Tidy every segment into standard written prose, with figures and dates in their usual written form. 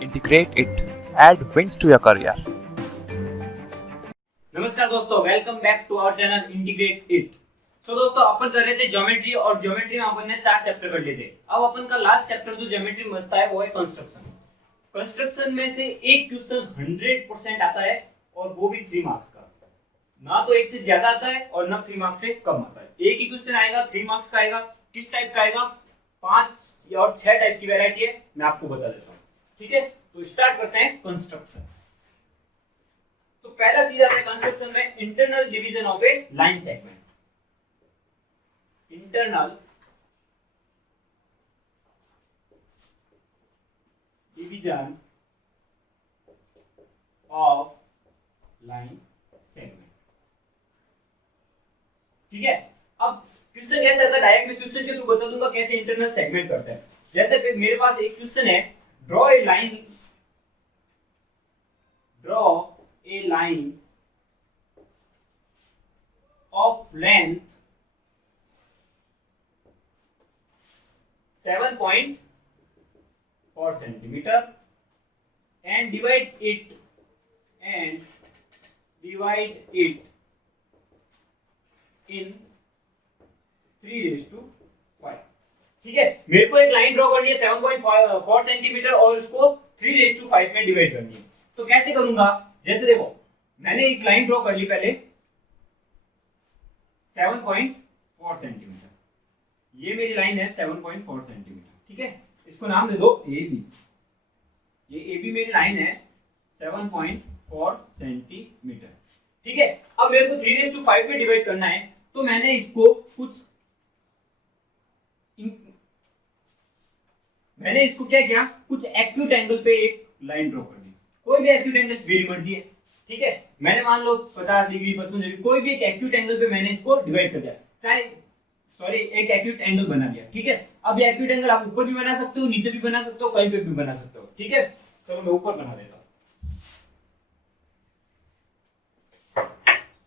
Integrate it. Add wings to your career. नमस्कार दोस्तों, welcome back to our channel integrate it. So दोस्तों, अपन कर रहे थे ज्योमेट्री और ज्योमेट्री में अपन ने 4 चैप्टर कर लिए थे। अब अपन का लास्ट चैप्टर जो ज्योमेट्री में बचता है वो है कंस्ट्रक्शन। कंस्ट्रक्शन में से एक क्वेश्चन 100% आता है और वो भी 3 मार्क्स का। ना तो एक से ज्यादा आता है और ना 3 मार्क्स से कम आता है। एक ही क्वेश्चन आएगा, 3 मार्क्स का आएगा। किस टाइप का आएगा? 5 और 6 टाइप की वैरायटी है, मैं आपको बता देता हूँ। ठीक है, तो स्टार्ट करते हैं कंस्ट्रक्शन। तो पहला चीज आता है कंस्ट्रक्शन में internal division of A line segment. Internal division of line segment. ठीक है, अब क्वेश्चन कैसे आता है, डायरेक्ट मैं क्वेश्चन के थ्रू बता दूंगा कैसे इंटरनल सेगमेंट करते हैं। जैसे मेरे पास एक क्वेश्चन है, draw A line of length 7.4 centimeter and divide it in 3:5। ठीक है, मेरे को एक लाइन ड्रॉ करनी है 7.4 सेंटीमीटर और उसको 3:5 में डिवाइड करनी है। तो कैसे करूंगा? जैसे देखो, मैंने एक लाइन ड्रॉ कर ली पहले 7.4 सेंटीमीटर। ये मेरी लाइन है 7.4 सेंटीमीटर। ठीक है, इसको नाम दे दो ए बी। ये ए बी मेरी लाइन है 7.4 सेंटीमीटर। ठीक है, अब मेरे को 3:5 में डिवाइड करना है, तो मैंने इसको क्या किया, कुछ एक्यूट एंगल पे एक लाइन ड्रॉ कर दी। कोई भी एक्यूट एंगल, मेरी मर्जी है। ठीक है, मैंने मान लो 50 डिग्री 55 डिग्री, कोई भी एक एक्यूट एंगल पे मैंने इसको डिवाइड कर दिया, एक एक्यूट एंगल बना दिया। ठीक है, अब ये एक्यूट एंगल आप ऊपर भी बना सकते हो, नीचे भी बना सकते हो, कहीं पे भी बना सकते हो। ठीक है, चलो मैं ऊपर बना देता हूं।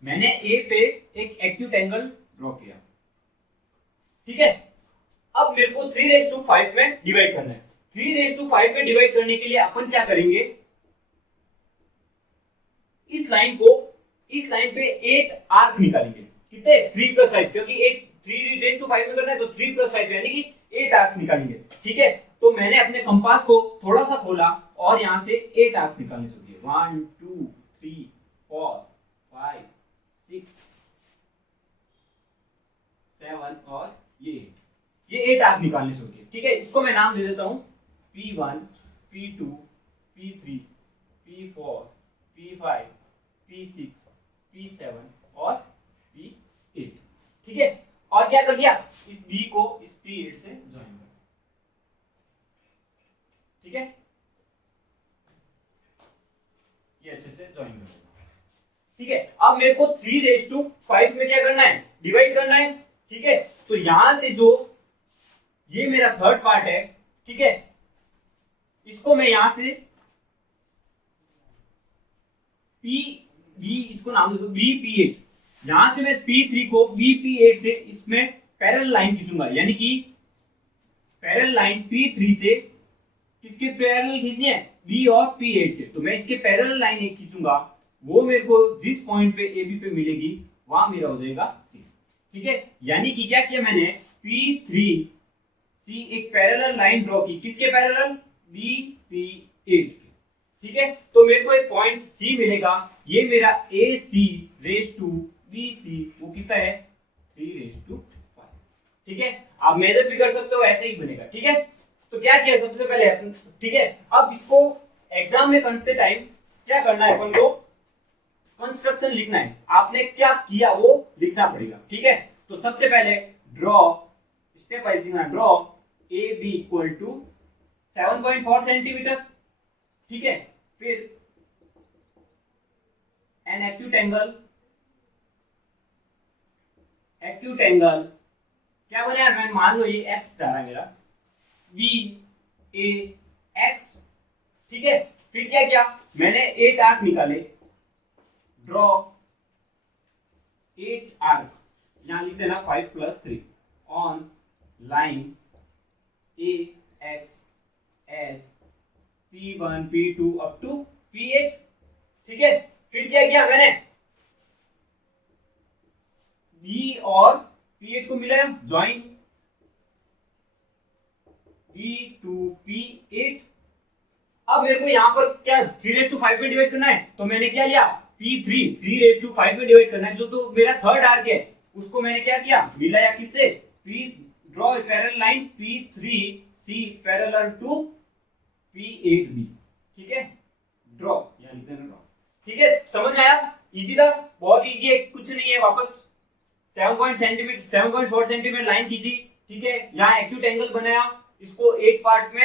मैंने ए पे एक एक्यूट एंगल ड्रॉ किया। ठीक है, अब मेरे को 3:5 में डिवाइड करना है। 3:5 में डिवाइड करने के लिए अपन क्या करेंगे, इस लाइन पे 8 आर्क निकालेंगे। कितने? 3 + 5, क्योंकि 3:5 में करना है तो 3 + 5 यानी कि 8 आर्क्स निकालेंगे। ठीक है, तो मैंने अपने कंपास को थोड़ा सा खोला और यहां से 8 आर्क्स निकालने शुरू किए। 1 2 3 4 5 6 7 और ये 8 आर्क निकालने शुरू किए। ठीक है, इसको मैं नाम दे देता हूं P1 P2 P3 P4 P5 P6 P7 और P8। ठीक है, और क्या कर दिया, इस B को इस P8 से ज्वाइन कर। ठीक है, ये अच्छे से ज्वाइन कर। ठीक है, अब मेरे को 3:5 में क्या करना है, डिवाइड करना है। ठीक है, तो यहां से जो ये मेरा थर्ड पार्ट है, ठीक है, इसको मैं यहां से इसको नाम दे दो BP8। यहां से मैं P3 को BP8 से इसमें पैरेलल लाइन खींचूंगा, यानी कि पैरेलल लाइन P3 से किसके पैरेलल खींचनी है, B और P8 के। तो मैं इसके पैरेलल लाइन एक खींचूंगा, वो मेरे को जिस पॉइंट पे AB पे मिलेगी वहां मेरा हो जाएगा C। ठीक है, यानी कि क्या किया मैंने, P3C एक पैरेलल लाइन ड्रॉ की, किसके पैरेलल, BP8 के। ठीक है, तो मेरे को एक पॉइंट C मिलेगा, ये मेरा AC/BC वो कितना है, 3:5। ठीक है, आप मेजर भी कर सकते हो, ऐसे ही बनेगा। ठीक है, तो क्या किया सबसे पहले, ठीक है, अब इसको एग्जाम में करते टाइम क्या करना है, अपन को कंस्ट्रक्शन लिखना है। आपने क्या किया वो लिखना पड़ेगा। ठीक है, तो सबसे पहले ड्रॉ, स्टेप वाइज लिखना, ड्रॉ AB = 7.4 सेंटीमीटर। ठीक है, फिर एन एक्यूट एंगल क्या बने यार, मैं मान लो ये x जा रहा है मेरा, BAX। ठीक है, फिर क्या किया, मैंने 8 आर्क निकाले, ड्रॉ 8 आर्क, यहां लिख देना 5 + 3 on line AX as P1 P2 up to P8, ठीक है। फिर क्या किया मैंने, B और P8 को मिलाया, ज्वाइन B to P8। अब मेरे को यहाँ पर क्या 3/5 में डिवाइड करना है, तो मैंने क्या लिया P3 3/5 में डिवाइड करना है, जो तो मेरा थर्ड आर्क है उसको मैंने क्या किया, मिलाया किससे, P draw a parallel line P3C parallel to P8B, ठीक है। ड्रॉ यहाँ लिख देना ड्रॉ, ठीक है। समझ में आया, इजी था, बहुत इजी है, कुछ नहीं है। वापस 7.4 सेंटीमीटर लाइन खींची, ठीक है। यहाँ एक्यूट एंगल बनाया, इसको 8 पार्ट में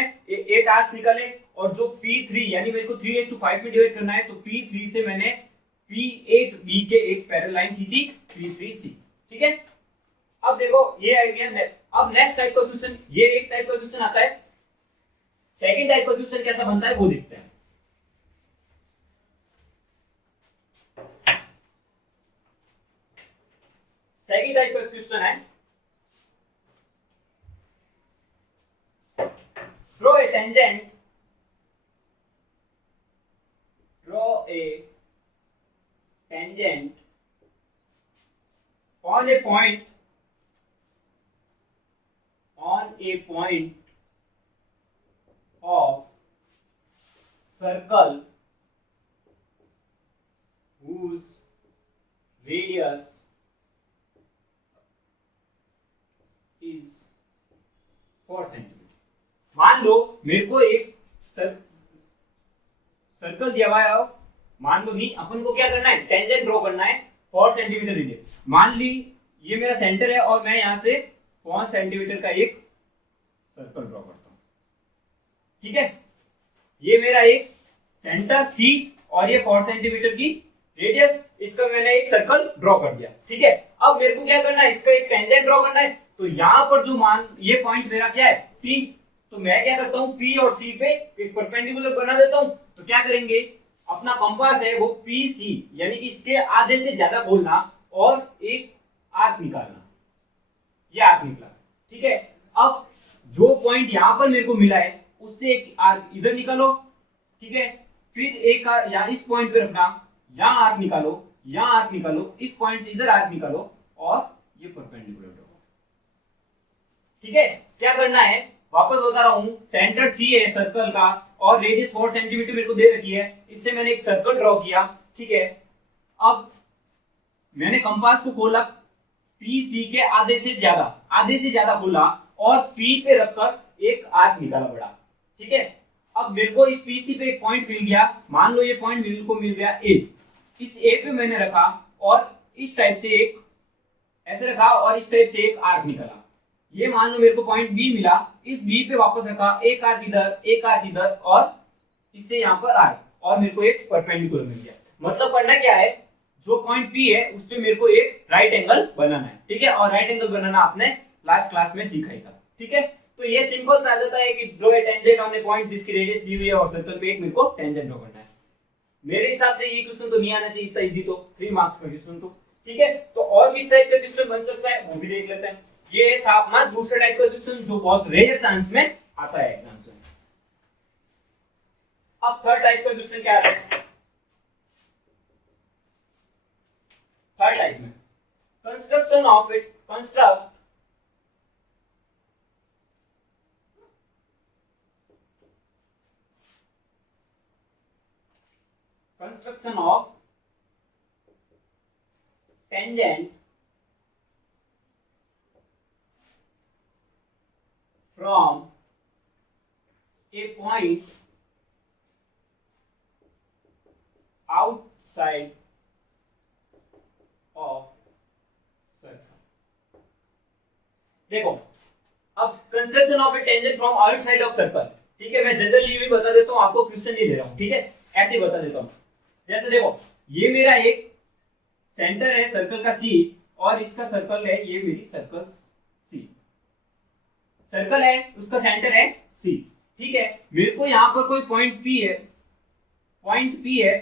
8 आर्क निकाले, और जो P3 यानी मेरे को 3/5 में डिवाइड करना है, तो P3 से मैंने P8B के एक पैरेलल लाइन खींची P3C, ठीक है। अब देखो ये आ गया। अब नेक्स्ट टाइप का क्वेश्चन, ये एक टाइप का क्वेश्चन आता है, सेकंड टाइप का क्वेश्चन कैसा बनता है वो देखते हैं। सेकंड टाइप का क्वेश्चन है, draw A tangent on a point of circle whose radius is 4 centimetre. मान लो मेरे को एक सर्कल दिया हुआ है, मान लो नहीं, अपन को क्या करना है, टेंजेंट ड्रॉ करना है 4 सेंटीमीटर रेडियस। मान ली ये मेरा सेंटर है और मैं यहां से 4 सेंटीमीटर का एक सर्कल ड्रॉ करता हूं, ठीक है। ये मेरा एक सेंटर C और ये 4 सेंटीमीटर की रेडियस, इसका मैंने एक सर्कल ड्रॉ कर दिया, ठीक है। अब मेरे को क्या करना है, इसका एक टेंजेंट ड्रॉ करना है। तो यहां पर जो मान, ये पॉइंट मेरा क्या है P, तो मैं क्या करता हूं P और C पे एक परपेंडिकुलर बना देता हूं। तो क्या करेंगे, अपना कंपास है वो PC यानी कि इसके आधे से ज्यादा खोलना और एक आर्क निकालना, ये आर्क निकला, ठीक है। अब जो पॉइंट यहां पर मेरे को मिला है उससे एक आर्क इधर निकालो, ठीक है। फिर एक यहाँ इस पॉइंट पे रखना, यहाँ आर्क निकालो, यहाँ आर्क निकालो, इस पॉइंट से इधर आर्क निकालो और ये परपेंडिकुलर ड्रॉ, ठीक है। क्या करना है, वापस बता रहा हूं, सेंटर C है सर्कल का और रेडियस 4 सेंटीमीटर मेरे को दे रखी है, इससे मैंने एक सर्कल ड्रॉ किया, ठीक है। अब मैंने कंपास को खोला, PC के आधे से ज्यादा खोला और P पे रखकर एक आर्क निकाला बड़ा, ठीक है। अब मेरे को इस PC पे एक पॉइंट मिल गया, मान लो ये पॉइंट मेरे को मिल गया A, इस A पे मैंने रखा और इस टाइप से एक ऐसे रखा और इस टाइप से एक आर्क निकाला। ये मान लो मेरे को पॉइंट B मिला, इस B पे वापस रखा, एक आर्क इधर, एक आर्क इधर और इससे यहाँ पर आर्क, और मेरे को एक परपेंडिकुलर मिल गया। मतलब करना क्या है, जो पॉइंट P है उस पे मेरे को एक राइट एंगल बनाना है, ठीक है। और राइट एंगल बनाना आपने लास्ट क्लास में सीखा ही था, ठीक है। तो ये सिंपल सा जाता है कि draw a tangent on A point जिसकी रेडियस दी हुई है और सर्कल पे एक मेरे को टेंजेंट ड्रॉ करना है। मेरे हिसाब से ये क्वेश्चन तो नहीं आना चाहिए, इतना इजी तो 3 मार्क्स का क्वेश्चन तो, ठीक है। तो और भी इस टाइप का क्वेश्चन बन सकता है, वो भी देख लेते हैं। ये था अपना दूसरा टाइप का क्वेश्चन जो बहुत रेयर चांस में आता है एग्जाम्स में। अब थर्ड टाइप का क्वेश्चन क्या आता है, थर्ड टाइप में construction of it, construction of tangent from a point outside of circle। देखो अब construction of A tangent from outside of circle, ठीक है। मैं जनरली यूं ही बता देता हूं, आपको क्वेश्चन नहीं दे रहा हूं, ठीक है, ऐसे ही बता देता हूं। जैसे देखो ये मेरा एक सेंटर है सर्कल का C और इसका सर्कल है, ये मेरी सर्कल C, सर्कल है उसका सेंटर है C, ठीक है। मेरे को यहाँ पर कोई पॉइंट P है,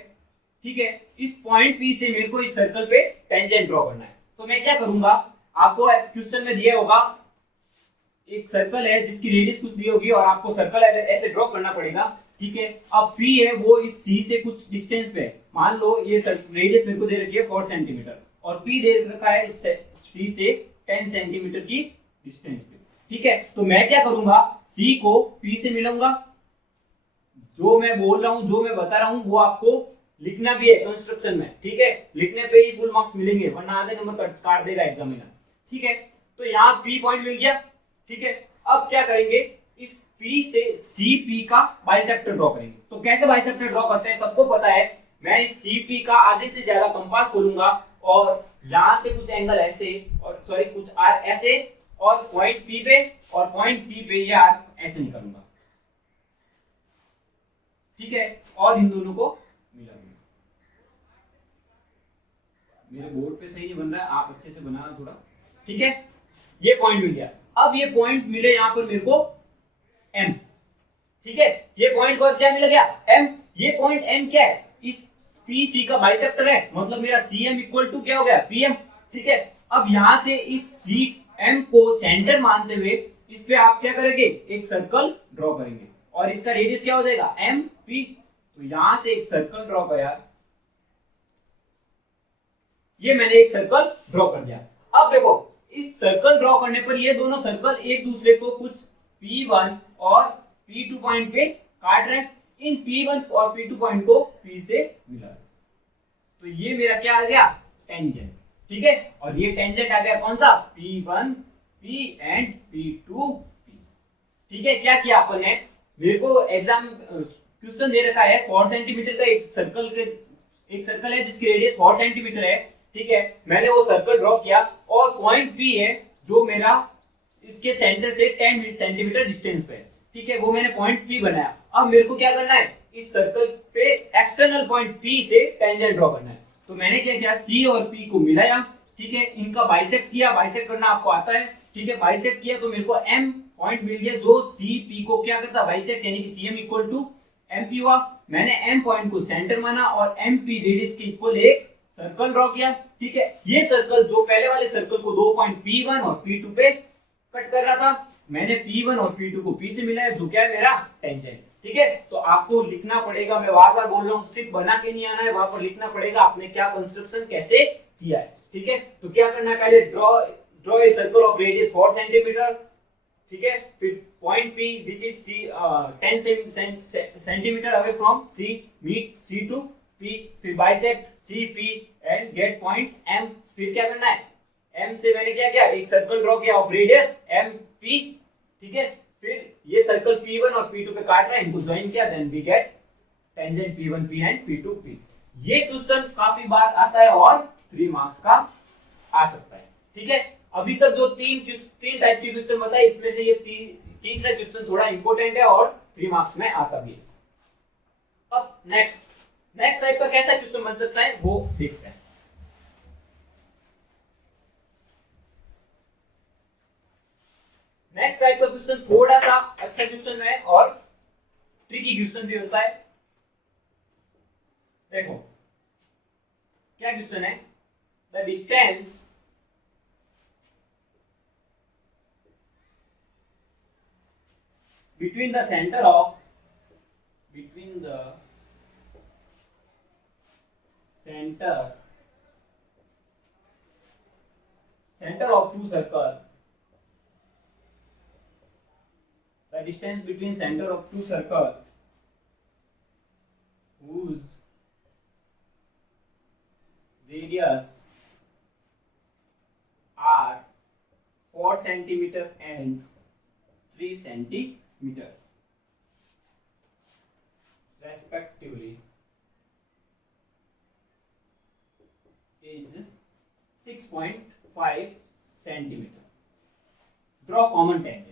ठीक है। इस पॉइंट P से मेरे को इस सर्कल पे टेंजेंट ड्रॉ करना है। तो मैं क्या करूंगा, आपको क्वेश्चन में दिया होगा एक सर्कल है जिसकी रेडियस कुछ दी होगी और आपको सर्कल ऐसे ड्रॉ करना पड़ेगा, ठीक है। अब P है वो इस C से कुछ डिस्टेंस पे है, मान लो ये रेडियस मेरे को दे रखी है 4 सेंटीमीटर और P दे रखा है इस C से 10 सेंटीमीटर की डिस्टेंस पे, ठीक है। तो मैं क्या करूंगा, C को P से मिलाऊंगा, जो मैं बोल रहा हूं जो मैं बता रहा हूं वो आपको लिखना भी है कंस्ट्रक्शन में, ठीक है। लिखने पे ही फुल मार्क्स मिलेंगे वरना आधे नंबर काट देगा एग्जामिनर, ठीक है। तो यहाँ P पॉइंट मिल गया, ठीक है। अब क्या करेंगे, इस P से CP का बाइसेक्टर ड्रॉ करेंगे। तो कैसे बाइसेक्टर ड्रॉ करते हैं सबको पता है। मैं इस CP का आधे से ज्यादा कंपास खोलूंगा और यहां से कुछ एंगल ऐसे और सॉरी कुछ आर ऐसे और पॉइंट P पे और पॉइंट C पे ये आर ऐसे निकालूंगा, ठीक है। और इन दोनों को मिला दूंगा। मेरे बोर्ड पे सही नहीं बन रहा है, आप अच्छे से बनाना थोड़ा, ठीक है। ये पॉइंट मिल गया। अब ये पॉइंट मिले यहाँ पर मेरे को M, ठीक है। ये पॉइंट को क्या मिल गया M। ये पॉइंट M क्या है, इस PC का बाइसेक्टर है, मतलब मेरा CM इक्वल टू क्या हो गया PM, ठीक है। अब यहां से इस CM को सेंटर मानते हुए इस पे आप क्या करेंगे, एक सर्कल ड्रॉ करेंगे और इसका रेडियस क्या हो जाएगा MP। तो यहां से एक सर्कल ड्रॉ किया, ये मैंने एक सर्कल ड्रॉ कर दिया। अब देखो इस सर्कल ड्रॉ करने पर ये दोनों सर्कल एक दूसरे को कुछ P1 और P2 पॉइंट पे काट रहे हैं। इन P1 और P2 पॉइंट को P से मिला, तो ये मेरा क्या आ गया टेंजेंट, ठीक है। और ये टेंजेंट आ गया कौन सा, P1 P and P2 P, ठीक है। क्या किया अपन ने, मेरे को एग्जाम क्वेश्चन दे रखा है 4 सेंटीमीटर का एक सर्कल है जिसकी रेडियस 4 सेंटीमीटर है, ठीक है। मैंने वो सर्कल ड्रॉ किया और पॉइंट P है जो मेरा इसके सेंटर से 10 सेंटीमीटर डिस्टेंस पे है, ठीक है। वो मैंने पॉइंट P बनाया। अब मेरे को क्या करना है, इस सर्कल पे एक्सटर्नल पॉइंट P से टेंजेंट ड्रॉ करना है। तो मैंने क्या किया, C और P को मिलाया, ठीक है। इनका बाइसेक्ट किया, बाइसेक्ट करना आपको आता है, ठीक है। बाइसेक्ट किया तो मेरे को M पॉइंट मिल गया जो CP को क्या करता बाइसेक्ट, यानी कि CM इक्वल टू MP हुआ। मैंने M पॉइंट को सेंटर माना और MP रेडियस के इक्वल एक सर्कल ड्रॉ किया, ठीक है। ये सर्कल जो पहले वाले सर्कल को दो पॉइंट P1 और P2 पे कट कर रहा था, मैंने P1 और P2 को P से मिलाया जो क्या है मेरा टेंजेंट, ठीक है। तो आपको लिखना पड़ेगा, मैं बार बार बोल रहा हूँ, सिर्फ बना के नहीं आना है, वहां पर लिखना पड़ेगा आपने क्या कंस्ट्रक्शन कैसे किया है, ठीक है। तो क्या करना है, पहले draw a circle of radius 4 centimetre, ठीक है। फिर point P which is 10 centimetre away from C meet C to P, फिर bisect CP and get point M। फिर क्या करना है, M से मैंने क्या किया, एक सर्कल ड्रॉ किया ऑफ रेडियस MP, ठीक है। फिर ये सर्कल P1 और P2 पे काट रहा है, इनको ज्वाइन किया, then we get tangent P1 P and P2 P। ये क्वेश्चन काफी बार आता है और 3 मार्क्स का आ सकता है, ठीक है। अभी तक जो तीन टाइप के क्वेश्चन बताए, इसमें से ये तीसरा क्वेश्चन थोड़ा इंपॉर्टेंट है और 3 मार्क्स में आता भी है। अब नेक्स्ट टाइप का कैसा क्वेश्चन बन सकता है वो देखते हैं। नेक्स्ट टाइप का क्वेश्चन थोड़ा सा अच्छा क्वेश्चन है और ट्रिकी क्वेश्चन भी होता है। देखो क्या क्वेश्चन है, the distance between the center of two circles, the distance between center of two circles whose radius are 4 centimeter and 3 centimeter respectively is 6.5 centimeter. Draw common tangent.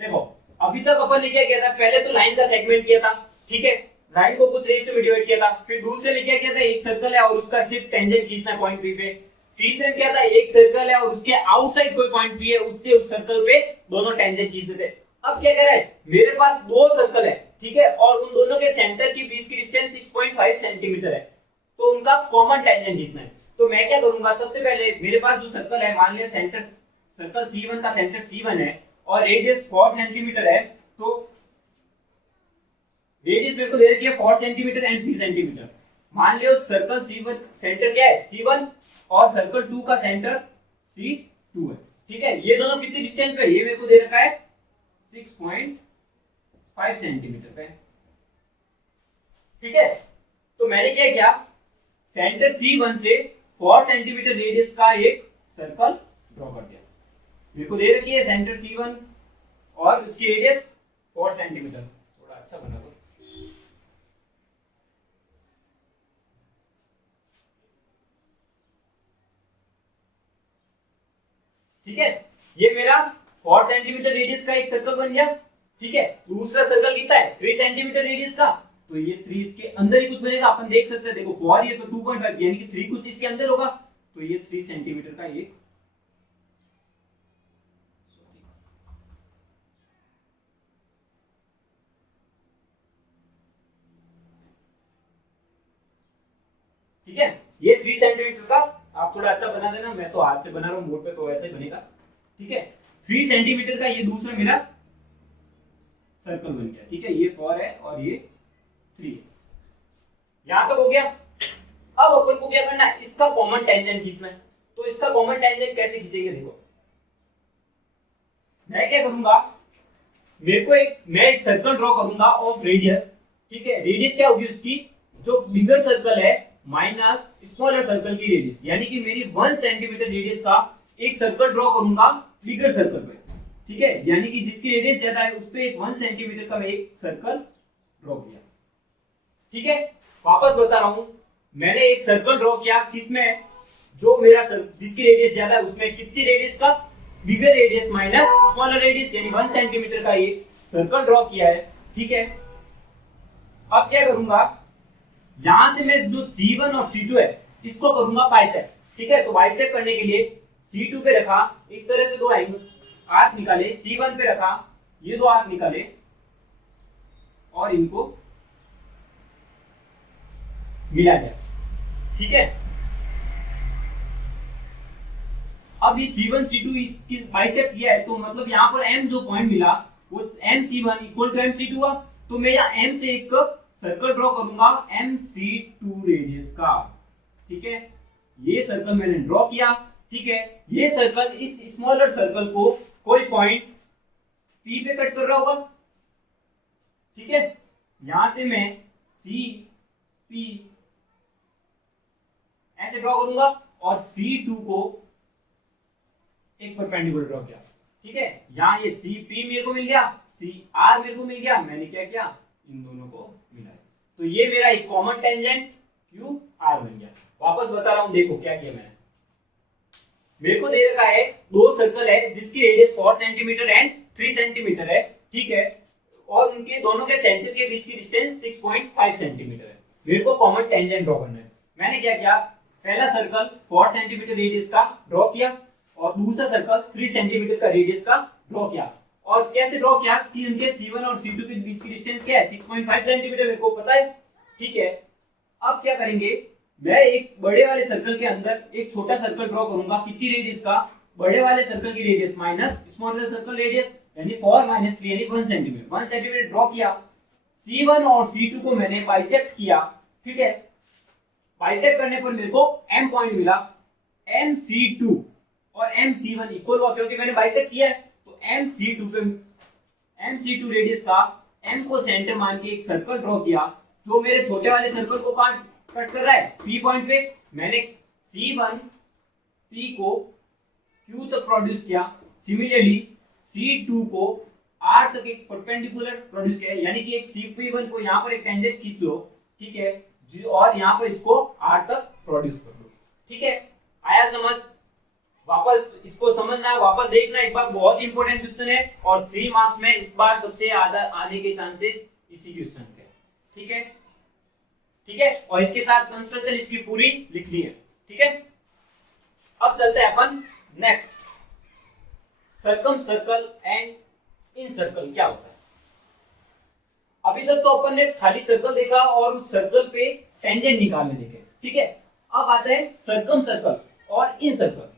देखो अभी तक अपन ने क्या किया था, पहले तो लाइन का सेगमेंट किया था, ठीक है। लाइन को कुछ रेशियो में डिवाइड किया था। फिर दूसरे में क्या किया था, एक सर्कल है और उसका सिर्फ टेंजेंट खींचना है पॉइंट P पे। तीसरे में क्या था, एक सर्कल है और उसके आउटसाइड कोई पॉइंट P है, उससे उस सर्कल पे दोनों टेंजेंट खींचते थे। अब क्या कह रहा है, मेरे पास दो सर्कल है, ठीक है, और उन दोनों के सेंटर के बीच की डिस्टेंस 6.5 सेंटीमीटर है, तो उनका कॉमन टेंजेंट खींचना है। तो मैं क्या करूंगा, सबसे पहले मेरे पास जो सर्कल है, मान लिया सेंटर सर्कल C1 का सेंटर C1 है और रेडियस 4 सेंटीमीटर है, तो रेडियस मेरे को दे रखी है 4 सेंटीमीटर एंड 3 सेंटीमीटर। मान लियो सर्कल C1 सेंटर क्या है C1 और सर्कल 2 का सेंटर C2 है, ठीक है। ये दोनों कितनी डिस्टेंस पे, ये मेरे को दे रखा है 6.5 सेंटीमीटर पे, ठीक है। तो मैंने क्या किया, सेंटर C1 से 4 सेंटीमीटर रेडियस का एक सर्कल ड्रॉ कर दिया। मेरे को दे रखी है सेंटर C1 और उसकी रेडियस 4 सेंटीमीटर। थोड़ा अच्छा बना दो, ठीक है। ये मेरा 4 सेंटीमीटर रेडियस का एक सर्कल बन गया, ठीक है। दूसरा सर्कल कितना है, 3 सेंटीमीटर रेडियस का, तो ये 3 इसके अंदर ही कुछ बनेगा, अपन देख सकते हैं। देखो 4 ये तो 2.5 यानी कि 3 कुछ इसके अंदर होगा, तो ये 3 सेंटीमीटर का ये ठीक है। ये 3 सेंटीमीटर का, आप थोड़ा अच्छा बना देना, मैं तो हाथ से बना रहा हूं बोर्ड पे, तो ऐसा ही बनेगा, ठीक है। 3 सेंटीमीटर का ये दूसरा मेरा सर्कल बन गया, ठीक है। ये 4 है और ये 3 है, यहां तक हो गया। अब अपन को क्या करना है, इसका कॉमन टेंजेंट खींचना है। तो इसका कॉमन टेंजेंट कैसे खींचेंगे, देखो मैं क्या करूंगा, मैं एक सर्कल ड्रॉ करूंगा ऑफ रेडियस, ठीक है। रेडियस क्या होगी उसकी, जो बिगर सर्कल है माइनस स्मॉलर सर्कल की रेडियस, यानी कि मेरी 1 सेंटीमीटर रेडियस का एक सर्कल ड्रॉ करूंगा बिगर सर्कल पे, ठीक है। यानी कि जिसकी रेडियस ज्यादा है उस पे एक 1 सेंटीमीटर का एक सर्कल ड्रॉ किया, ठीक है। वापस बता रहा हूं, मैंने एक सर्कल ड्रॉ किया किसमें, जो मेरा जिसकी रेडियस ज्यादा है उसमें कितनी रेडियस का, बिगर रेडियस माइनस स्मॉलर रेडियस, यानी 1 सेंटीमीटर का ये सर्कल ड्रॉ किया है, ठीक है। अब क्या करूंगा, यहां से मैं जो C1 और C2 है इसको करूंगा बाइसेक्ट, ठीक है। तो बाइसेक्ट करने के लिए C2 पे रखा, इस तरह से दो आर्क निकाले, C1 पे रखा, ये दो आर्क निकाले और इनको मिला गया, ठीक है। अब ये C1 C2 इसकी बाइसेक्ट किया है, तो मतलब यहाँ पर M जो पॉइंट मिला वो MC1 इक्वल टू MC2 हुआ। तो मैं यहाँ M से एक सर्कल ड्रॉ करूंगा MC2 रेडियस का, ठीक है। ये सर्कल मैंने ड्रॉ किया, ठीक है। ये सर्कल इस स्मॉलर सर्कल को कोई पॉइंट P पे कट कर रहा होगा, ठीक है। यहां से मैं CP ऐसे ड्रॉ करूंगा और C2 को एक परपेंडिकुलर ड्रॉ किया, ठीक है। यहां ये CP मेरे को मिल गया, CR मेरे को मिल गया, मैंने क्या किया, इन दोनों को मिलाया, तो ये मेरा एक कॉमन टेंजेंट QR बन गया। वापस बता रहा हूं, देखो क्या किया मैंने, मेरे को दे रखा है दो सर्कल है जिसकी रेडियस 4 सेंटीमीटर एंड 3 सेंटीमीटर है, ठीक है। और उनके दोनों के सेंटर के बीच की डिस्टेंस 6.5 सेंटीमीटर है। मेरे को कॉमन टेंजेंट ड्रॉ करना है। मैंने क्या किया, पहला सर्कल 4 सेंटीमीटर रेडियस का ड्रॉ किया और दूसरा सर्कल 3 सेंटीमीटर का रेडियस का ड्रॉ किया। और कैसे ड्रॉ किया कि उनके C1 और C2 के बीच की डिस्टेंस क्या है, 6.5 सेंटीमीटर, मेरे को पता है, ठीक है। अब क्या करेंगे, मैं एक बड़े वाले सर्कल के अंदर एक छोटा सर्कल ड्रॉ करूंगा, कितनी रेडियस का, बड़े वाले सर्कल की radius minus smaller circle radius, यानी 4 माइनस 3 यानी 1 सेंटीमीटर। 1 सेंटीमीटर ड्रॉ किया। C1 और C2 को मैंने बाइसेक्ट किया, ठीक है। बाइसेक्ट करने पर मेरे को M पॉइंट मिला, MC2 और MC1 इक्वल हुआ क्योंकि मैंने बाइसेक्ट किया है। तो MC2 रेडियस का M को सेंटर मान के एक सर्कल ड्रॉ किया जो मेरे छोटे वाले सर्कल को कट कर रहा है P पॉइंट पे। मैंने C1 P को Q तक प्रोड्यूस किया, सिमिलरली C2 को R तक एक परपेंडिकुलर प्रोड्यूस किया, यानी कि एक CP1 को यहाँ पर एक टेंजेंट खींच लो, ठीक है, और यहाँ पर इसको R तक प्रोड्यूस कर लो, ठीक है। आया समझ? वापस इसको समझना है, वापस देखना एक बार, बहुत इंपॉर्टेंट क्वेश्चन है और 3 मार्क्स में इस बार सबसे ज्यादा आने के चांसेस इसी क्वेश्चन के, ठीक है, ठीक है। और इसके साथ कंस्ट्रक्शन इसकी पूरी लिखनी है, ठीक है। अब चलते हैं अपन next, circum circle and in circle क्या होता है। अभी तक तो अपन ने खाली सर्कल देखा और उस सर्कल पे टेंजेंट निकालने देखे, ठीक है। अब आता है सर्कम सर्कल और इन सर्कल।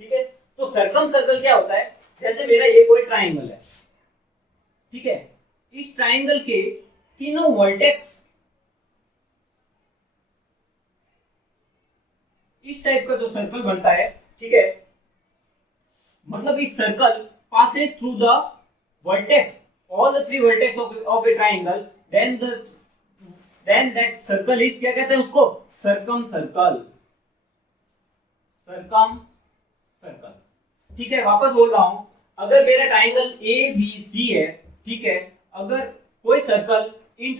ठीक है, तो सर्कम सर्कल क्या होता है, जैसे मेरा ये कोई ट्राइंगल है, ठीक है, इस ट्राइंगल के तीनों वर्टेक्स इस टाइप का जो सर्कल बनता है, ठीक है, मतलब इस circle passes through the vertex, all the three vertex of a triangle, then that circle is, क्या कहते हैं उसको, सर्कम सर्कल, सर्कम सर्कल। ठीक है, वापस बोल रहा हूं, अगर मेरा ट्राइंगल ए बी सी है, ठीक है, अगर कोई सर्कल इस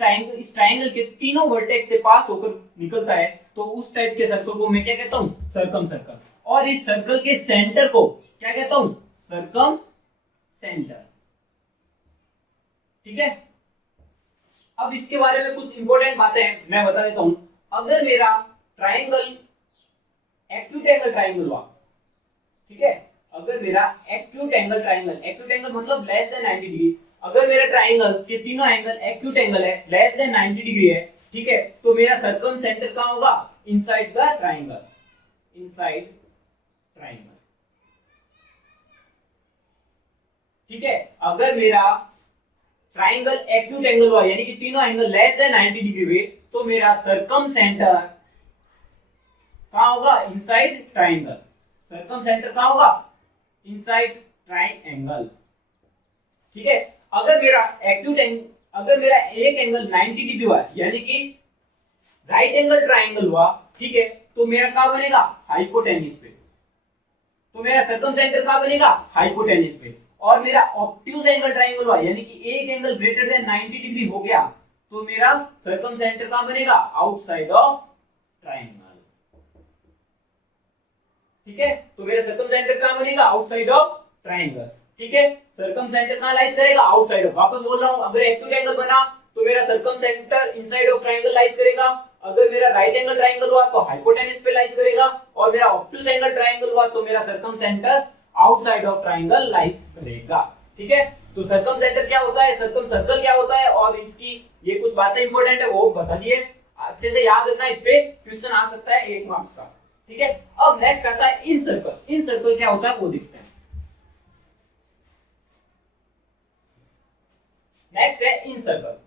ट्राइंगल के तीनों वर्टेक्स से पास होकर निकलता है तो उस टाइप के सर्कल को मैं क्या कहता हूं, सर्कम सर्कल। और इस सर्कल के सेंटर को क्या कहता हूं, सर्कम सेंटर। ठीक है, अब इसके बारे में कुछ इंपॉर्टेंट बातें मैं बता देता हूं। अगर मेरा ट्राइंगल एक्यूट एंगल ट्राइंगल हुआ, ठीक है, अगर मेरा एक्यूट एंगल मतलब लेस देन 90 डिग्री, अगर मेरा ट्राइंगल के तीनों एंगल एक्यूट एंगल है, लेस देन 90 डिग्री है, ठीक है, तो मेरा सर्कम सेंटर कहां होगा, inside the triangle, inside triangle. ठीक है, अगर मेरा ट्राइंगल एक्यूट एंगल हुआ यानी कि तीनों एंगल लेस देन 90 डिग्री हुए, तो मेरा सर्कम सेंटर कहां होगा, इनसाइड ट्राइंगल। सर्कम सेंटर कहां होगा, इनसाइड ट्राइंगल। ठीक है, अगर मेरा एक एंगल 90 डिग्री हुआ यानी कि राइट एंगल ट्राइंगल हुआ, ठीक है, तो मेरा क्या बनेगा, हाइपोटेन्यूज पे, तो मेरा सर्कम सेंटर कहां बनेगा, हाइपोटेन्यूज पे। और मेरा ऑब्ट्यूज एंगल ट्राइंगल हुआ यानी कि एक एंगल ग्रेटर देन 90 डिग्री हो गया, तो मेरा सर्कम सेंटर कहां बनेगा, आउटसाइड ऑफ ट्राइंगल। ठीक है, तो मेरा सर्कम सेंटर कहां बनेगा, आउटसाइड ऑफ ट्राइंगल। ठीक है, सर्कम सेंटर कहां लाइज करेगा, आउटसाइड ऑफ। वापस बोल रहा हूं, अगर एक्यूट एंगल बना तो मेरा circum centre inside of triangle lies करेगा, अगर मेरा राइट एंगल ट्राइंगल हुआ तो हाइपोटेन्यूज पे लाइज करेगा, और मेरा ऑब्ट्यूज एंगल ट्राइंगल हुआ तो मेरा circum centre outside of triangle lies करेगा। ठीक है, तो सर्कम सेंटर क्या होता है, सर्कम सर्कल क्या होता है, और इसकी ये कुछ बातें इंपॉर्टेंट है वो बता दिए, अच्छे से याद रखना, इस पे क्वेश्चन आ सकता है 1 मार्क्स का। ठीक है, अब नेक्स्ट आता है इन सर्कल। इन सर्कल क्या होता है वो देखते हैं। नेक्स्ट है इन सर्कल।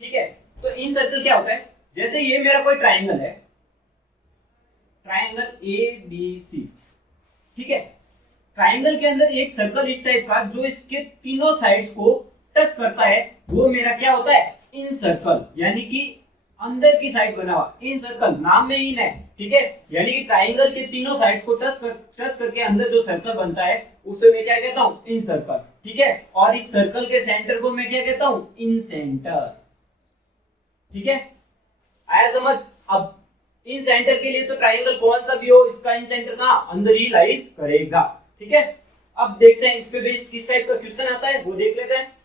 ठीक है, तो इन सर्कल क्या होता है, जैसे ये मेरा कोई ट्राइंगल है, ट्राइंगल ए बी सी, ठीक है, ट्राइंगल के अंदर एक सर्कल इस टाइप का जो इसके तीनों साइड्स को टच करता है, वो मेरा क्या होता है, इन सर्कल, यानी कि अंदर की साइड बना हुआ इन सर्कल, नाम में इन है। ठीक है, यानी कि ट्राइंगल के तीनों साइड्स को टच करके अंदर जो सर्कल बनता है उसे मैं क्या कहता हूं, इन सर्कल। ठीक है, और इस सर्कल के सेंटर को मैं क्या कहता हूं, इन सेंटर। ठीक है, आया समझ। अब इन सेंटर के लिए तो ट्राइंगल कौन सा भी हो, इसका इन सेंटर कहां, अंदर ही लाइज करेगा। ठीक है, अब देखते हैं इस पे बेस्ड किस टाइप का क्वेश्चन आता है वो देख लेते हैं।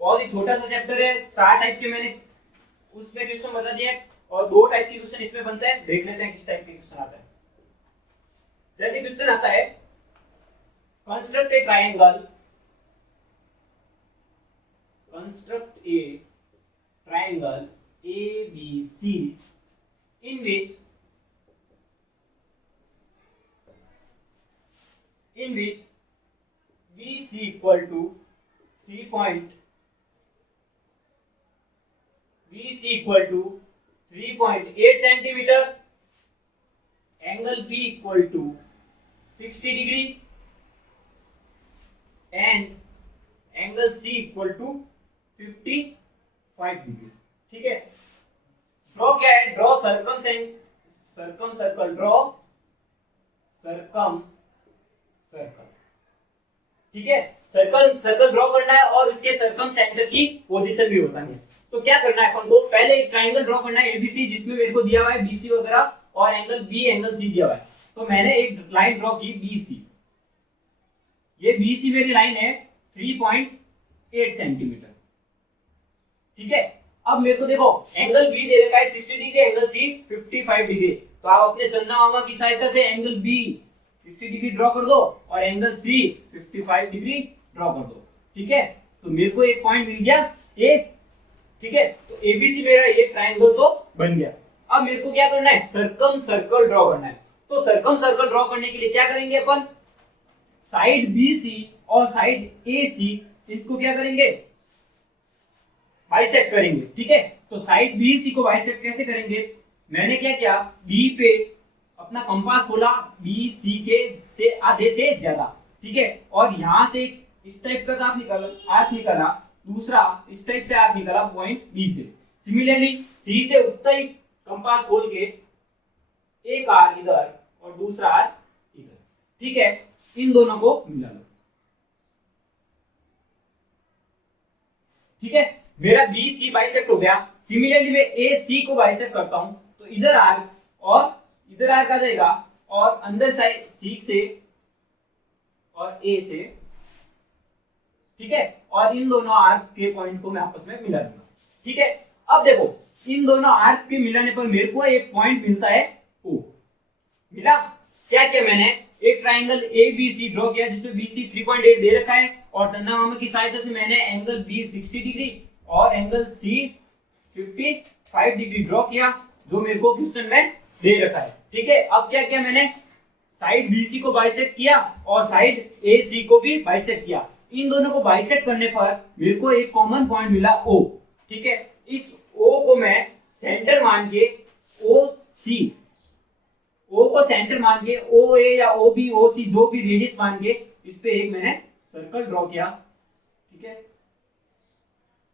बहुत ही छोटा सा चैप्टर है, 4 टाइप के मैंने उसमें क्वेश्चन बता दिए और 2 टाइप के क्वेश्चन इसमें बनते हैं। देख लेते हैं किस टाइप के क्वेश्चन आता है। जैसे क्वेश्चन आता है, construct A triangle, construct A triangle ABC in which BC equal to 3.8 centimeter, angle B equal to 60 degree and angle C equal to 55 degree। ठीक है, ड्रॉ क्या है, draw circum circle, draw circum circle. ठीक है, circle draw करना है और इसके सर्कम सेंटर की पोजीशन भी बतानी है। तो क्या करना है अपन को, पहले एक ट्राइंगल ड्रॉ करना है एबीसी, जिसमें मेरे को दिया हुआ है बीसी वगैरह और एंगल बी एंगल सी दिया हुआ है। तो मैंने एक लाइन ड्रॉ की बीसी, ये बीसी मेरी लाइन है 3.8 सेंटीमीटर। ठीक है, अब मेरे को देखो एंगल बी दे रखा है 60 डिग्री, एंगल सी 55 डिग्री। तो आप अपने चंदा मामा की सहायता से एंगल बी 60 डिग्री ड्रॉ कर दो और एंगल सी 55 डिग्री ड्रॉ कर दो। ठीक है, तो मेरे को एक पॉइंट मिल गया एक। ठीक है, तो एबीसी मेरा एक ट्रायंगल तो बन गया। अब मेरे को क्या करना है, सर्कम सर्कल ड्रॉ करना है। तो सर्कम सर्कल ड्रॉ करने के लिए क्या करेंगे अपन, साइड BC और साइड AC इसको क्या करेंगे, बाइसेक्ट करेंगे। ठीक है, तो साइड BC को बाइसेक्ट कैसे करेंगे, मैंने क्या किया, B पे अपना कंपास खोला, BC के से आधे से ज्यादा। ठीक है, और यहां से इस टाइप का आर्क निकाला, दूसरा इस टाइप से आर्क निकाला पॉइंट B से। सिमिलरली C से उतना ही कंपास खोल के एक आर्क इधर और दूसरा आर्क इधर। ठीक है, इन दोनों को मिला लो। ठीक है, मेरा BC बाइसेक्ट हो गया। सिमिलरली मैं AC को बाइसेक्ट करता हूं, तो इधर आर्क और इधर आर्क आ जाएगा, और अंदर साइड C से और A से। ठीक है, और इन दोनों आर्क के पॉइंट को मैं आपस में मिला दूंगा। ठीक है, अब देखो इन दोनों आर्क के मिलाने पर मेरे को एक पॉइंट मिलता है O। मिला, क्या किया मैंने, एक ट्राइंगल ABC ड्रॉ किया जिसमें BC 3.8 दे रखा है, और चंदा मामा की सहायता से मैंने एंगल B 60 डिग्री और एंगल C 55 डिग्री ड्रॉ किया, जो मेरे को क्वेश्चन में दे रखा है। ठीक है, अब क्या किया मैंने, साइड BC को बाइसेक्ट किया और साइड AC को भी बाइसेक्ट किया। इन दोनों को बाइसेक्ट करने पर मेरे को एक कॉमन पॉइंट मिला O। ठीक है, इस O को मैं सेंटर मान के O को सेंटर मान के OA या OB OC जो भी रेडियस मान के इस पे एक मैंने सर्कल ड्रॉ किया। ठीक है,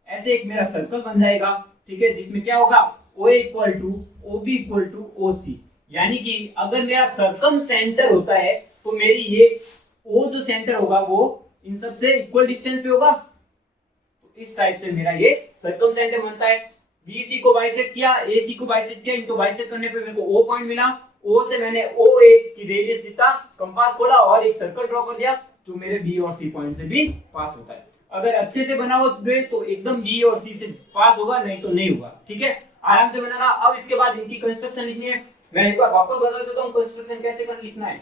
ऐसे एक मेरा सर्कल बन जाएगा। ठीक है, जिसमें क्या होगा, OA equal to OB equal to OC, यानी कि अगर मेरा सर्कम सेंटर होता है तो मेरी ये O जो सेंटर होगा वो इन सब से इक्वल डिस्टेंस पे होगा। तो इस टाइप से मेरा ये सर्कम सेंटर बनता है। BC को बाइसेक्ट किया, AC को बाइसेक्ट किया, इनको बाइसेक्ट करने पे मेरे को O पॉइंट मिला। O से मैंने OA की रेडियस जीता, कंपास खोला और एक सर्कल ड्रॉ कर दिया, जो मेरे B और C पॉइंट से भी पास होता है। अगर अच्छे से बनाओगे तो एकदम B और C से पास होगा, नहीं तो नहीं होगा। ठीक है, आराम से बनाना। अब इसके बाद इनकी कंस्ट्रक्शन लिखनी है। मैं एक बार वापस बता देता हूँ कंस्ट्रक्शन कैसे लिखना है।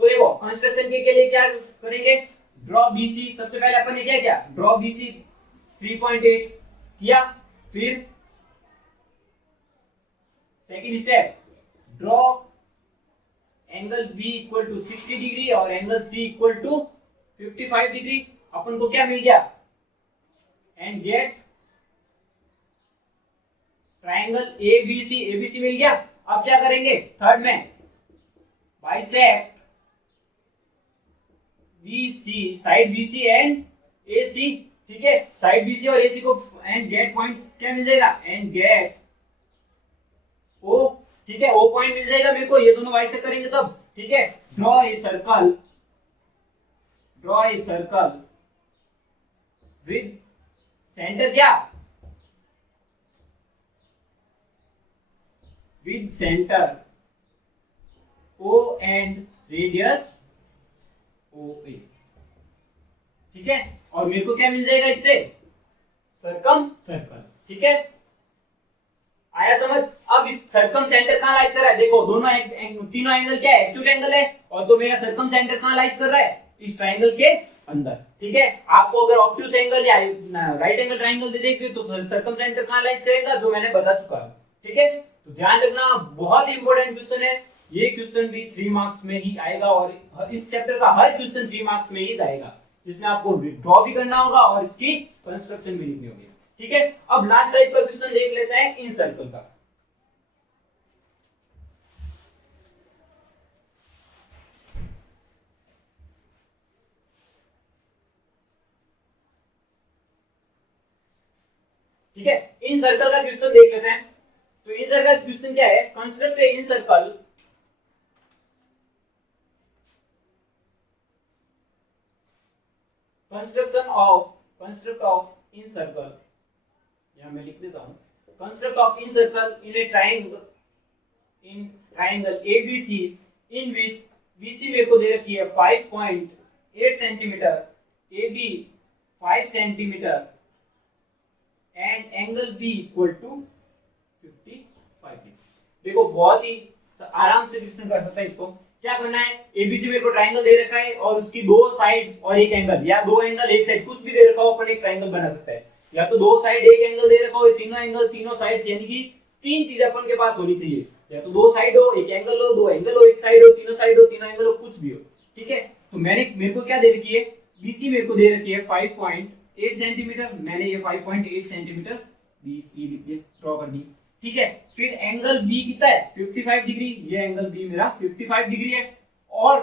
तो देखो कंस्ट्रक्शन के लिए क्या करेंगे, ड्रॉ BC, सबसे पहले अपन ने क्या किया, ड्रॉ BC 3.8 किया, फिर second step draw angle B equal to 60 degree और angle C equal to 55 degree. अपन को क्या मिल गया, एंड गेट ट्राइंगल ABC मिल गया। अब क्या करेंगे, थर्ड में bisect BC, side BC and AC। ठीक है, साइड BC और AC को एंड गेट पॉइंट क्या मिल जाएगा, एंड गेट O। ठीक है, O पॉइंट मिल जाएगा मेरे को, ये दोनों बाइसेक्ट करेंगे तब। ठीक है, draw a circle with centre क्या, with centre O and radius OA। ठीक है, और मेरे को क्या मिल जाएगा इससे, सर्कम सर्कल। ठीक है, आया समझ। अब इस सर्कम सेंटर कहां लाइज कर रहा है, देखो दोनों तीनों एंगल क्या है, एक्यूट एंगल है, और तो मेरा सर्कम सेंटर कहां लाइज कर रहा है, इस ट्रायंगल के अंदर। ठीक है, आपको अगर ऑब्ट्यूस एंगल या राइट एंगल ट्रायंगल दे देंगे तो सर्कम सेंटर कहां लाइज करेगा, जो मैंने बता चुका हूं। ठीक है, तो ध्यान रखना, बहुत इंपॉर्टेंट क्वेश्चन है ये। क्वेश्चन भी 3 मार्क्स में ही आएगा, और इस चैप्टर का हर क्वेश्चन 3 मार्क्स में ही आएगा, जिसमें आपको ड्रॉ भी करना होगा और इसकी कंस्ट्रक्शन भी लिखनी होगी। ठीक है, अब लास्ट टाइप का क्वेश्चन देख लेते हैं इन सर्कल का। ठीक है, इन सर्कल का क्वेश्चन देख लेते हैं। तो इन सर्कल क्वेश्चन क्या है, construct a incircle construct of incircle, यहां मैं लिख देता हूं, construct of incircle in a triangle ABC in which BC मेरे को दे रखी है 5.8 centimetre, AB 5 centimetre and angle B equal to 55 degree. देखो बहुत ही आराम से क्वेश्चन कर सकता है इसको। क्या करना है, ABC मेरे को ट्रायंगल दे रखा है और उसकी दो साइड्स और एक एंगल, या दो एंगल एक साइड, कुछ भी दे रखा हो, अपन एक ट्रायंगल बना सकता है। या तो दो साइड एक एंगल दे रखा हो, तीनों एंगल तीनों साइड्स, यानी कि तीन चीजें अपन के पास होनी चाहिए, या तो दो साइड हो, एक एंगल हो, दो एंगल हो, एक साइड हो, तीनों साइड हो, तीनों एंगल हो, कुछ भी हो, ठीक है। तो मेरे को क्या दे रखी है, बीसी मेरे को दे रखी है 5.8 सेंटीमीटर, मैंने ये 5.8 सेंटीमीटर बीसी लिख दिया, ड्रॉ कर दी, ठीक है। फिर एंगल बी कितना है 55 डिग्री, ये एंगल बी मेरा 55 डिग्री है, और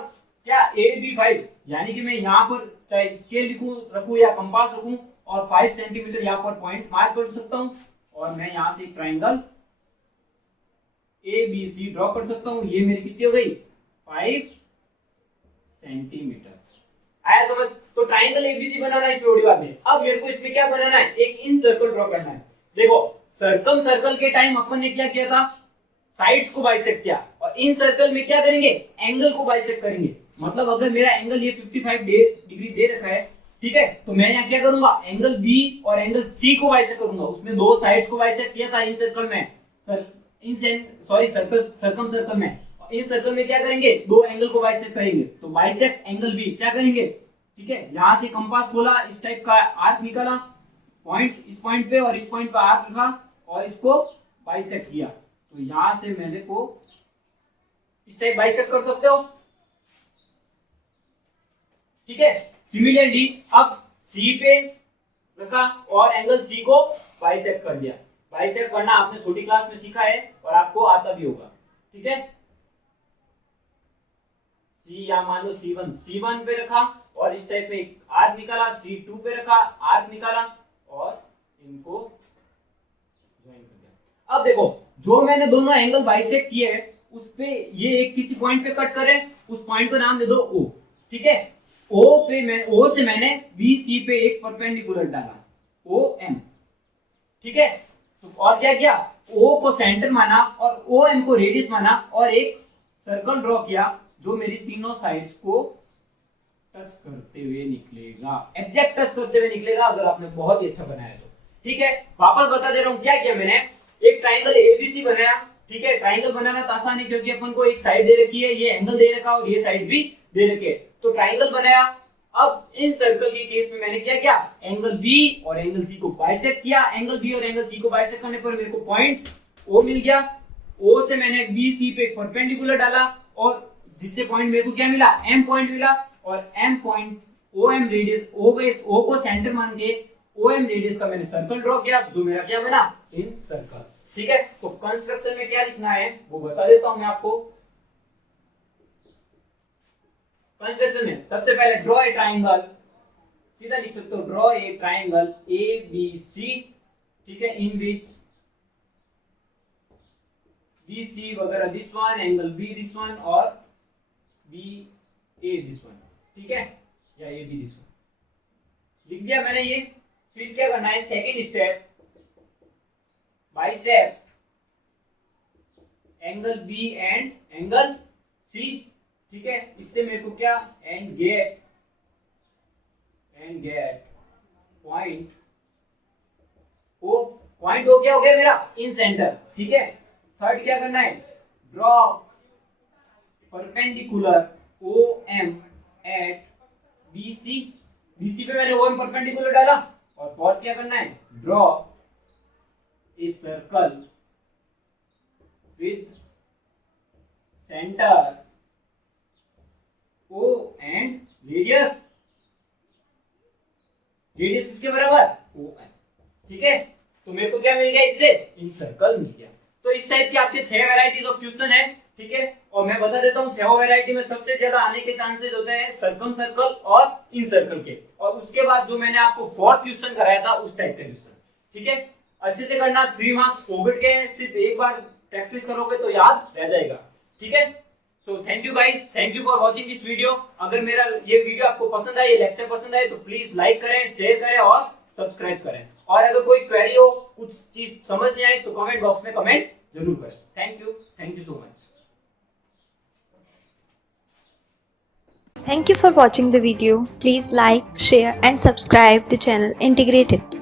क्या ए बी 5, यानी कि मैं यहाँ पर चाहे स्केल लिखूं रखूं या कंपास रखूं और 5 सेंटीमीटर यहाँ पर पॉइंट मार्क कर सकता हूं, और मैं यहाँ से एक triangle A B C draw कर सकता हूं। ये मेरी कितनी हो गई 5 सेंटीमीटर, आया समझ। तो ट्राइंगल एबीसी बनाना है, इसमें बड़ी बात नहीं। अब मेरे को इसमें क्या बनाना है, एक इन सर्कल ड्रॉ करना है। देखो सर्कम सर्कल के टाइम अपन ने क्या किया था, साइड्स को बाइसेक्ट किया, और इन सर्कल में क्या करेंगे, एंगल को बाइसेक्ट करेंगे। मतलब अगर मेरा एंगल ये 55 डिग्री दे रखा है, ठीक है, तो मैं यहाँ क्या करूंगा, एंगल बी और एंगल सी को बाइसेक्ट करूंगा। उसमें दो साइड्स को बाइसेक्ट किया था इन सर्कल में, सर्कम सर्कल में। इन सर्कल में क्या करेंगे, दो एंगल को बाइसेक्ट करेंगे, तो बाइसेक्ट एंगल बी क्या करेंगे, ठीक है। यहां से कंपास खोला, इस टाइप का आर्क निकाला, पॉइंट इस पॉइंट पे और इस पॉइंट पे आर्क रखा और इसको बाइसेक्ट किया। तो यहां से मैंने को इस टाइप बाइसेक्ट कर सकते हो, ठीक है। सिमिलरली अब सी पे रखा और एंगल सी को बाइसेक्ट कर दिया। बाइसेक्ट करना आपने छोटी क्लास में सीखा है और आपको आता भी होगा, ठीक है। सी या मान लो C1 पे रखा और इस टाइप में एक आर्क निकाला, C2 पे रखा, आर्क निकाला और इनको ज्वाइन कर दिया। अब देखो जो मैंने दोनों एंगल बाइसेक्ट किए हैं उस पे ये एक किसी पॉइंट पे कट करे, उस पॉइंट का नाम दे दो O, ठीक है। O से मैंने BC पे एक परपेंडिकुलर डाला OM, ठीक है। तो और क्या किया, O को सेंटर माना और OM को रेडियस माना और एक सर्कल ड्रॉ किया जो मेरी तीनों साइड्स को टच करते हुए निकलेगा, एग्जैक्ट टच करते हुए निकलेगा अगर आपने बहुत ही अच्छा बनाया तो, ठीक है। वापस बता दे रहा हूं क्या किया मैंने, एक ट्राइंगल एबीसी बनाया, ठीक है। ट्राइंगल बनाना तो आसान है क्योंकि अपन को एक साइड दे रखी है, ये एंगल दे रखा और ये साइड भी दे रखी है, तो ट्राइंगल बनाया। अब इन सर्कल के केस में मैंने क्या किया, एंगल बी और एंगल सी को बाइसेक्ट किया। एंगल बी और एंगल सी को बाइसेक्ट करने पर मेरे को पॉइंट O मिल गया। O से मैंने BC पे एक परपेंडिकुलर डाला और जिससे पॉइंट मेरे को क्या मिला, M पॉइंट मिला, और M point OM radius O को सेंटर मान के OM रेडियस का मैंने सर्कल ड्रॉ किया जो मेरा क्या बना, इन सर्कल, ठीक है। तो कंस्ट्रक्शन में क्या लिखना है वो बता देता हूं मैं आपको। कंस्ट्रक्शन में सबसे पहले ड्रॉ ए ट्राइंगल, सीधा लिख सकते हो ड्रॉ ए ट्राइंगल ABC, ठीक है, इन विच BC वगैरह this one, angle B this one और BA दिस वन, ठीक है, या AB दिस वन, लिख दिया मैंने ये। फिर क्या करना है, second step, bisect angle B and angle C, ठीक है। इससे मेरे को क्या, and get point O, point O क्या हो गया मेरा, इन सेंटर, ठीक है। थर्ड क्या करना है, draw perpendicular OM at BC पे मैंने OM परपेंडिकुलर डाला। और फोर्थ क्या करना है, draw a circle with centre O and radius किसके बराबर, OM, ठीक है। तो मेरे को क्या मिल गया, इससे इन सर्कल मिल गया। तो इस टाइप के आपके 6 वैरायटीज ऑफ क्वेश्चन है, ठीक है। और मैं बता देता हूँ 6 वैरायटी में सबसे ज्यादा आने के चांसेस होते हैं सर्कम सर्कल और इन सर्कल के, और उसके बाद जो मैंने आपको फोर्थ क्वेश्चन कराया था उस टाइप का क्वेश्चन, ठीक है। अच्छे से करना, 3 मार्क्स फोगट के, सिर्फ एक बार प्रैक्टिस करोगे तो याद रह जाएगा, ठीक है। So thank you guys, thank you for watching this video. अगर मेरा ये वीडियो आपको पसंद आए, ये लेक्चर पसंद आए तो प्लीज लाइक करें, शेयर करें और सब्सक्राइब करें। और अगर कोई क्वेरी हो, कुछ चीज समझ नहीं आए तो कमेंट बॉक्स में कमेंट जरूर करें। Thank you so much. Thank you for watching the video. Please like, share and subscribe the channel Integrated.